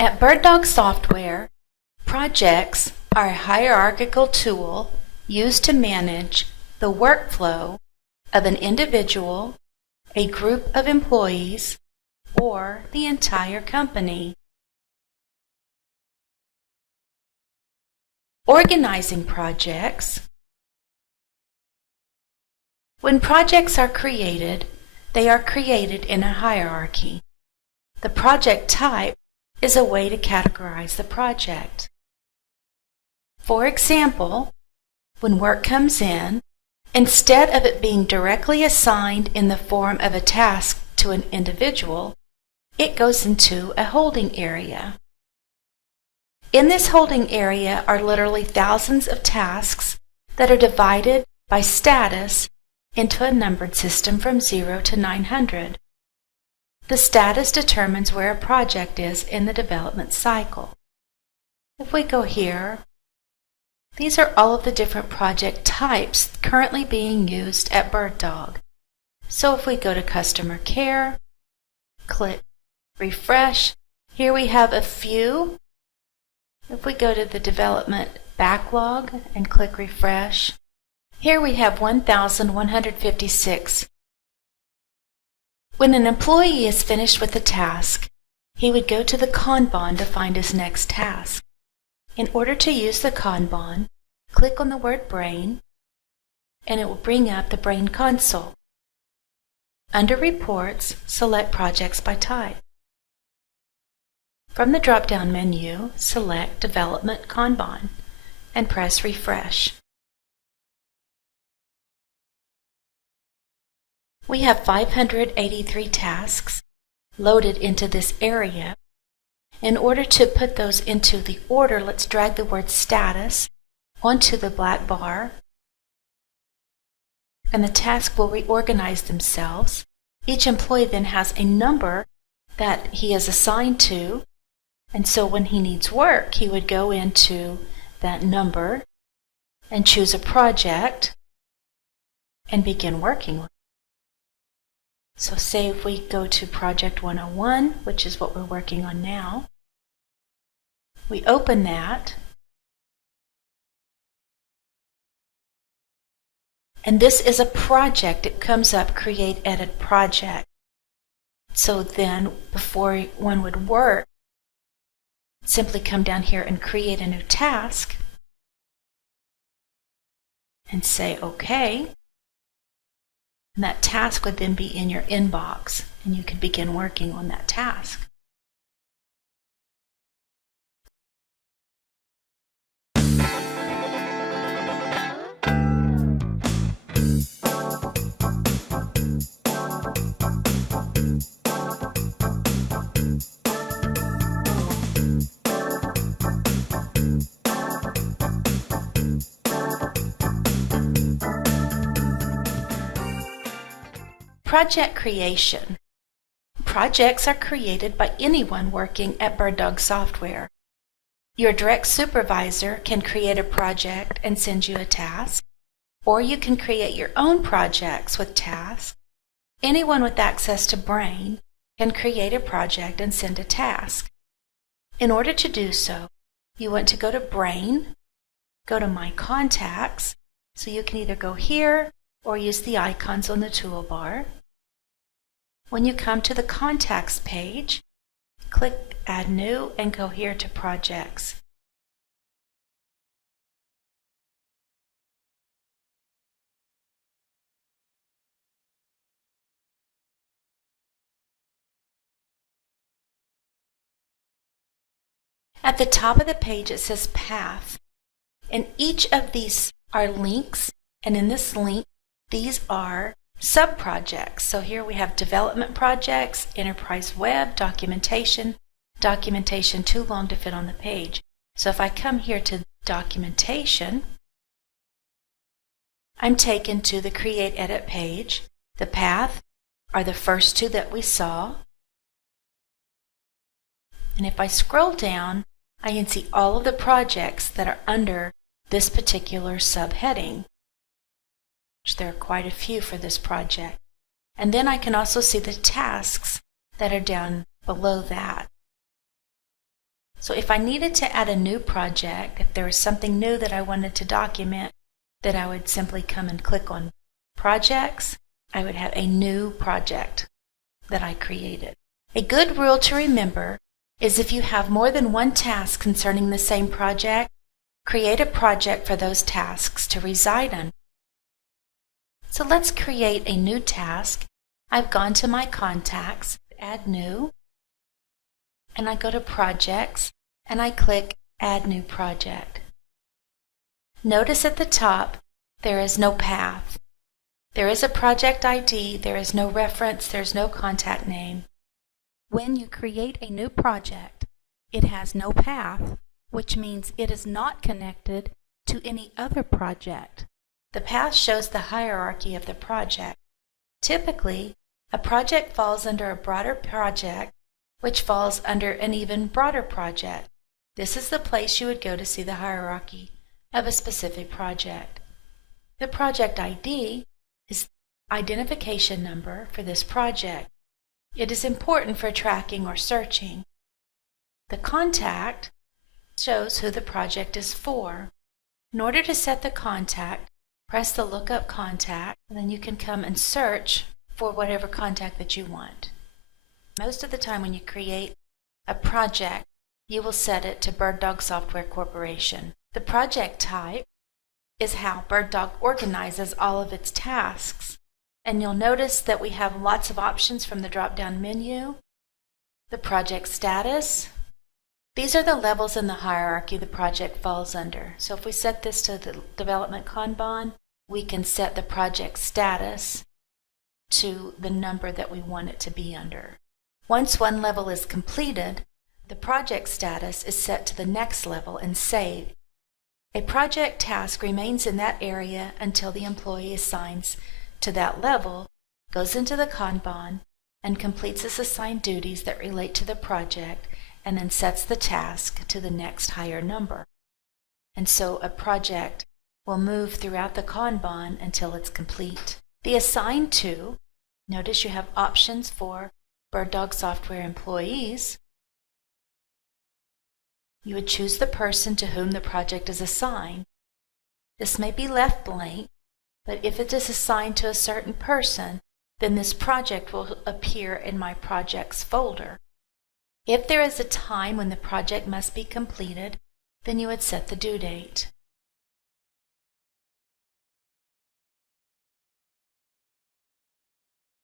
At BirdDog Software, projects are a hierarchical tool used to manage the workflow of an individual, a group of employees, or the entire company. Organizing projects. When projects are created, they are created in a hierarchy. The project type is a way to categorize the project. For example, when work comes in, instead of it being directly assigned in the form of a task to an individual, it goes into a holding area. In this holding area are literally thousands of tasks that are divided by status into a numbered system from 0 to 900. The status determines where a project is in the development cycle. If we go here, these are all of the different project types currently being used at BirdDog. So if we go to Customer Care, click Refresh, here we have a few. If we go to the Development Backlog and click Refresh, here we have 1,156. When an employee is finished with a task, he would go to the Kanban to find his next task. In order to use the Kanban, click on the word Brain, and it will bring up the Brain console. Under Reports, select Projects by Type. From the drop-down menu, select Development Kanban and press Refresh. We have 583 tasks loaded into this area. In order to put those into the order, let's drag the word Status onto the black bar, and the tasks will reorganize themselves. Each employee then has a number that he is assigned to, and so when he needs work, he would go into that number and choose a project and begin working with it. So say if we go to Project 101, which is what we're working on now, we open that, and this is a project. It comes up, Create Edit Project. So then before one would work, simply come down here and create a new task and say OK. And that task would then be in your inbox, and you could begin working on that task. Project creation. Projects are created by anyone working at BirdDog Software. Your direct supervisor can create a project and send you a task, or you can create your own projects with tasks. Anyone with access to Brain can create a project and send a task. In order to do so, you want to go to Brain, go to My Contacts, so you can either go here or use the icons on the toolbar. When you come to the Contacts page, click Add New and go here to Projects. At the top of the page it says Path, and each of these are links, and in this link these are sub-projects. So here we have development projects, enterprise web, documentation, documentation too long to fit on the page. So if I come here to documentation, I'm taken to the Create Edit page. The path are the first two that we saw. And if I scroll down, I can see all of the projects that are under this particular subheading. There are quite a few for this project. And then I can also see the tasks that are down below that. So if I needed to add a new project, if there was something new that I wanted to document, then I would simply come and click on Projects. I would have a new project that I created. A good rule to remember is if you have more than one task concerning the same project, create a project for those tasks to reside under. So let's create a new task. I've gone to my contacts, Add New, and I go to Projects, and I click Add New Project. Notice at the top there is no path. There is a project ID, there is no reference, there's no contact name. When you create a new project, it has no path, which means it is not connected to any other project. The path shows the hierarchy of the project. Typically, a project falls under a broader project, which falls under an even broader project. This is the place you would go to see the hierarchy of a specific project. The project ID is the identification number for this project. It is important for tracking or searching. The contact shows who the project is for. In order to set the contact, press the Lookup Contact, and then you can come and search for whatever contact that you want. Most of the time when you create a project, you will set it to Bird Dog Software Corporation. The project type is how Bird Dog organizes all of its tasks. And you'll notice that we have lots of options from the drop-down menu. The project status. These are the levels in the hierarchy the project falls under. So if we set this to the development Kanban, we can set the project status to the number that we want it to be under. Once one level is completed, the project status is set to the next level and saved. A project task remains in that area until the employee assigns to that level, goes into the Kanban, and completes its assigned duties that relate to the project, and then sets the task to the next higher number. And so a project will move throughout the Kanban until it's complete. The Assigned To, notice you have options for Bird Dog Software employees. You would choose the person to whom the project is assigned. This may be left blank, but if it is assigned to a certain person, then this project will appear in my projects folder. If there is a time when the project must be completed, then you would set the due date.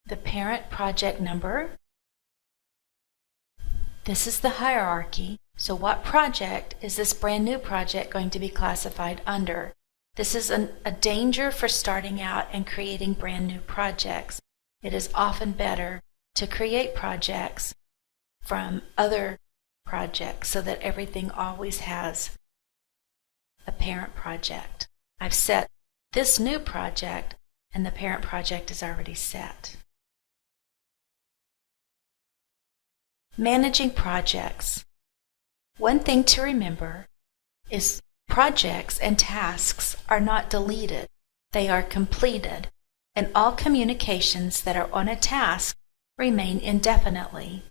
The parent project number. This is the hierarchy. So what project is this brand new project going to be classified under? This is a danger for starting out and creating brand new projects. It is often better to create projects from other projects so that everything always has a parent project. I've set this new project and the parent project is already set. Managing projects. One thing to remember is projects and tasks are not deleted. They are completed, and all communications that are on a task remain indefinitely.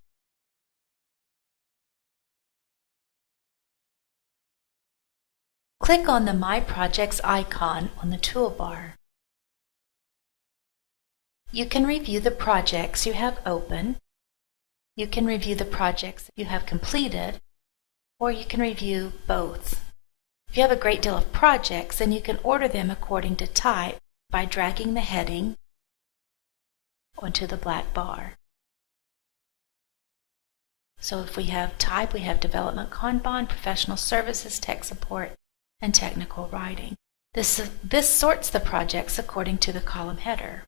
Click on the My Projects icon on the toolbar. You can review the projects you have open. You can review the projects you have completed, or you can review both. If you have a great deal of projects, then you can order them according to type by dragging the heading onto the black bar. So if we have type, we have Development Kanban, Professional Services, Tech Support, and Technical Writing. This sorts the projects according to the column header.